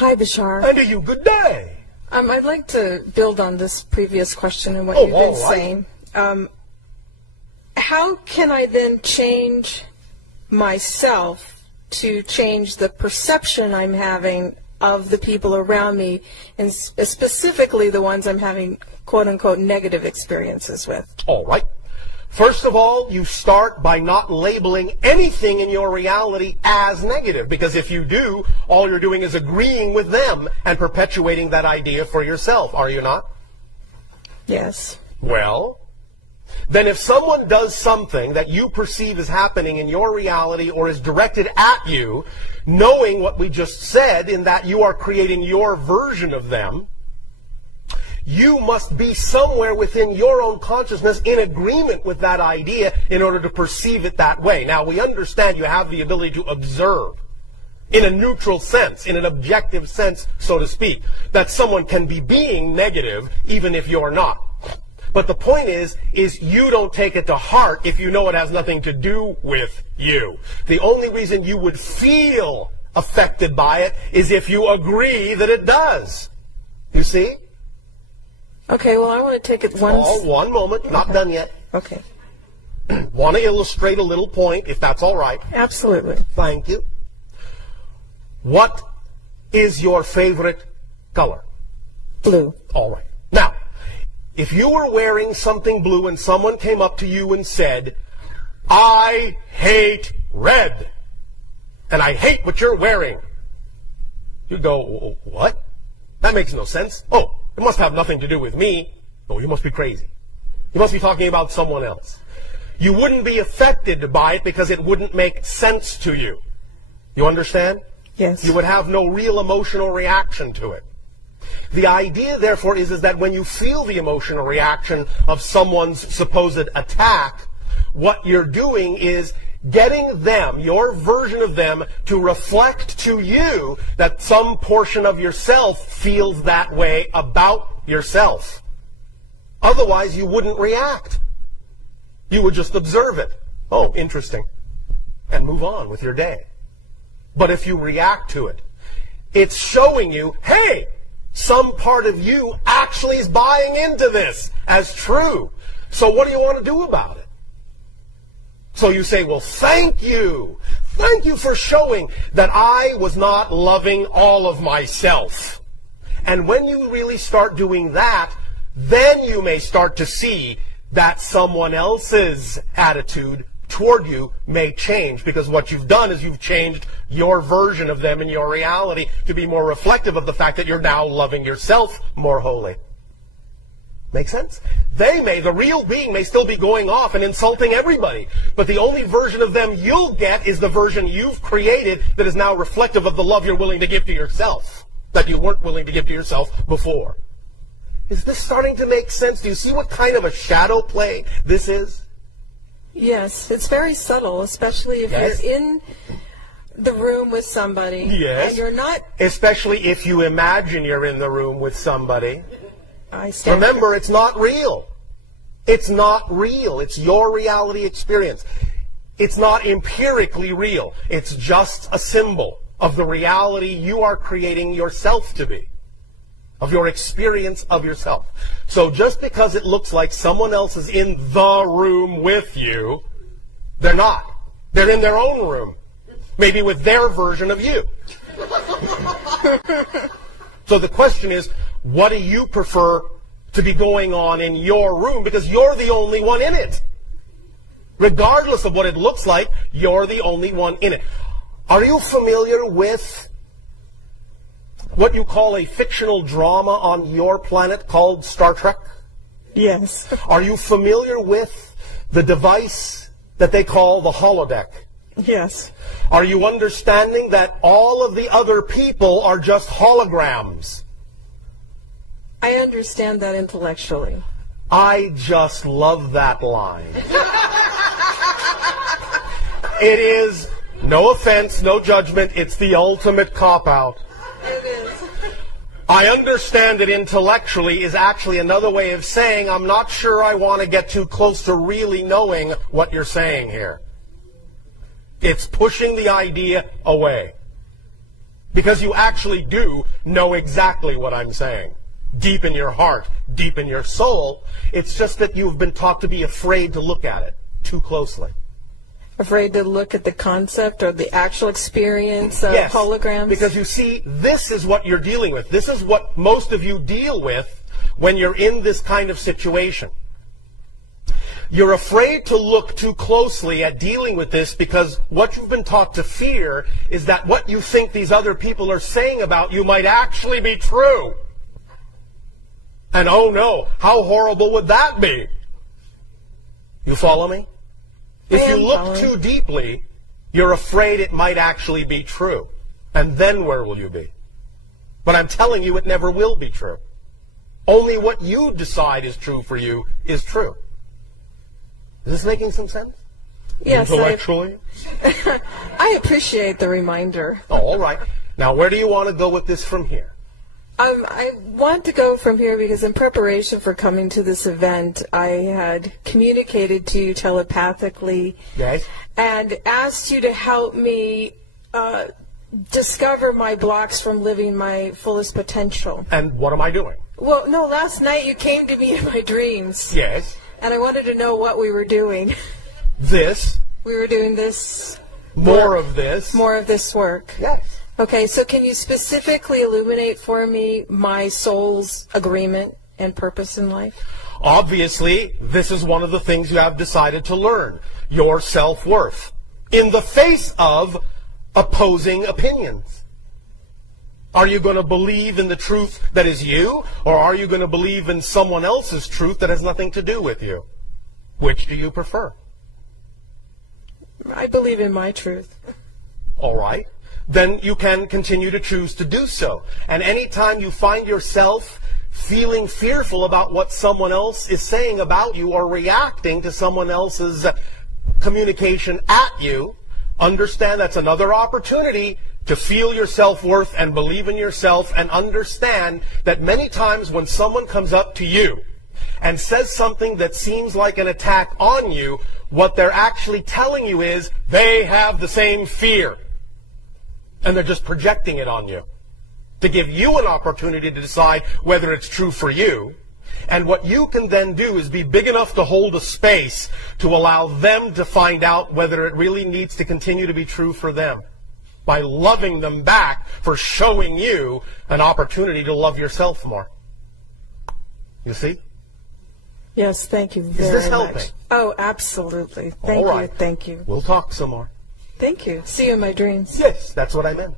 Hi, Bashar. And to you, good day. I'd like to build on this previous question and what you've been saying. How can I then change myself to change the perception I'm having of the people around me, and specifically the ones I'm having quote-unquote negative experiences with? All right. First of all, you start by not labeling anything in your reality as negative, because if you do, all you're doing is agreeing with them and perpetuating that idea for yourself, are you not? Yes. Well, then if someone does something that you perceive as happening in your reality or is directed at you, knowing what we just said in that you are creating your version of them, you must be somewhere within your own consciousness in agreement with that idea in order to perceive it that way. Now, we understand you have the ability to observe in a neutral sense, in an objective sense, so to speak, that someone can be being negative even if you're not. But the point is you don't take it to heart if you know it has nothing to do with you. The only reason you would feel affected by it is if you agree that it does. You see? Okay, well, I want to take it one moment, not done yet. Okay. Want to illustrate a little point, if that's all right. Absolutely. Thank you. What is your favorite color? Blue. All right. Now, if you were wearing something blue and someone came up to you and said, I hate red, and I hate what you're wearing, you'd go, what? That makes no sense. Oh, it must have nothing to do with me. Oh, you must be crazy. You must be talking about someone else. You wouldn't be affected by it because it wouldn't make sense to you. You understand? Yes. You would have no real emotional reaction to it. The idea, therefore, is that when you feel the emotional reaction of someone's supposed attack, what you're doing is getting them, your version of them, to reflect to you that some portion of yourself feels that way about yourself. Otherwise, you wouldn't react. You would just observe it. Oh, interesting. And move on with your day. But if you react to it, it's showing you, hey, some part of you actually is buying into this as true. So what do you want to do about it? So you say, well, thank you. Thank you for showing that I was not loving all of myself. And when you really start doing that, then you may start to see that someone else's attitude toward you may change, because what you've done is you've changed your version of them in your reality to be more reflective of the fact that you're now loving yourself more wholly. Make sense? The real being may still be going off and insulting everybody, but the only version of them you'll get is the version you've created that is now reflective of the love you're willing to give to yourself, that you weren't willing to give to yourself before. Is this starting to make sense? Do you see what kind of a shadow play this is? Yes, it's very subtle, especially if you're in the room with somebody. Yes. And you're not... Especially if you imagine you're in the room with somebody. Remember, it's not real. It's not real. It's your reality experience. It's not empirically real. It's just a symbol of the reality you are creating yourself to be, of your experience of yourself. So just because it looks like someone else is in the room with you, they're not. They're in their own room, maybe with their version of you. So the question is, what do you prefer to be going on in your room? Because you're the only one in it. Regardless of what it looks like, you're the only one in it. Are you familiar with what you call a fictional drama on your planet called Star Trek? Yes. Are you familiar with the device that they call the holodeck? Yes. Are you understanding that all of the other people are just holograms? I understand that intellectually. I just love that line. It is, no offense, no judgment, it's the ultimate cop-out. It is. I understand that intellectually is actually another way of saying I'm not sure I want to get too close to really knowing what you're saying here. It's pushing the idea away. Because you actually do know exactly what I'm saying. Deep in your heart, deep in your soul. It's just that you've been taught to be afraid to look at it too closely. Afraid to look at the concept or the actual experience of Yes, holograms? because you see, this is what you're dealing with. This is what most of you deal with when you're in this kind of situation. You're afraid to look too closely at dealing with this because what you've been taught to fear is that what you think these other people are saying about you might actually be true. And oh no, how horrible would that be? You follow me? If you look too deeply, you're afraid it might actually be true. And then where will you be? But I'm telling you, it never will be true. Only what you decide is true for you is true. Is this making some sense? Yes. Intellectually? I appreciate the reminder. Oh, all right. Now, where do you want to go with this from here? I want to go from here because in preparation for coming to this event, I had communicated to you telepathically Yes. and asked you to help me discover my blocks from living my fullest potential. And what am I doing? Well, no, last night you came to me in my dreams. Yes. And I wanted to know what we were doing. This. We were doing this. More of this. More of this work. Yes. Okay, so can you specifically illuminate for me my soul's agreement and purpose in life? Obviously, this is one of the things you have decided to learn. Your self-worth. In the face of opposing opinions. Are you going to believe in the truth that is you, or are you going to believe in someone else's truth that has nothing to do with you? Which do you prefer? I believe in my truth. All right. Then you can continue to choose to do so. And anytime you find yourself feeling fearful about what someone else is saying about you or reacting to someone else's communication at you, understand that's another opportunity to feel your self-worth and believe in yourself, and understand that many times when someone comes up to you and says something that seems like an attack on you, what they're actually telling you is they have the same fear. And they're just projecting it on you to give you an opportunity to decide whether it's true for you. And what you can then do is be big enough to hold a space to allow them to find out whether it really needs to continue to be true for them, by loving them back for showing you an opportunity to love yourself more. You see? Yes, thank you very much. Is this helping? Oh, absolutely. Thank All right. you. Thank you. We'll talk some more. Thank you. See you in my dreams. Yes, that's what I meant.